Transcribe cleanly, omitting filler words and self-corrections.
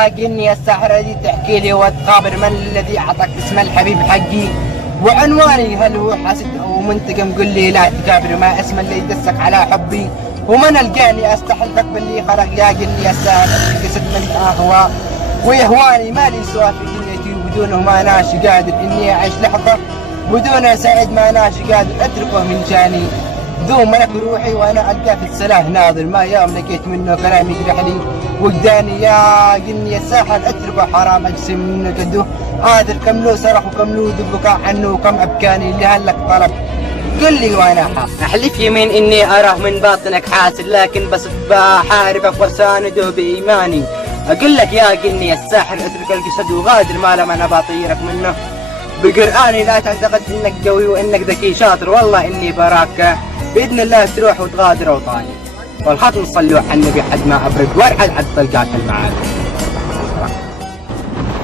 لكني الساحرة دي تحكي لي وتخابر من الذي أعطاك اسم الحبيب حقي وعنواني، هل هو حاسد أو منتقم؟ قل لي لا تكابر ما اسم اللي يدسك على حبي، ومن القاني أستحلفك باللي خلق يا قل لي الساحرة قصد من أهوى ويهواني، ما لي سوى في دنيتي وبدونه ما أناش قادر إني أعيش لحظة، بدون سعيد ما أناش قادر أتركه من جاني، ذو ملك روحي وأنا ألقاه في السلاح ناظر، ما يوم لقيت منه كلام يقرح لي وقداني يا قني الساحر اتركه حرام اجسم منه كدوه قادر، كم له صرخ وكم له بكاء عنه وكم ابكاني اللي هلك طلب قل لي وانا احلف يمين اني اراه من باطنك حاسد، لكن بس بحاربك وسانده بايماني، اقول لك يا قني الساحر اترك القصد وغادر ما لم انا بطيرك منه بقرآني، لا تعتقد انك قوي وانك ذكي شاطر، والله اني براك باذن الله تروح وتغادر اوطاني، والخاتم صلوا على النبي حد ما ابرد وارحل حد تلقاك المعاد.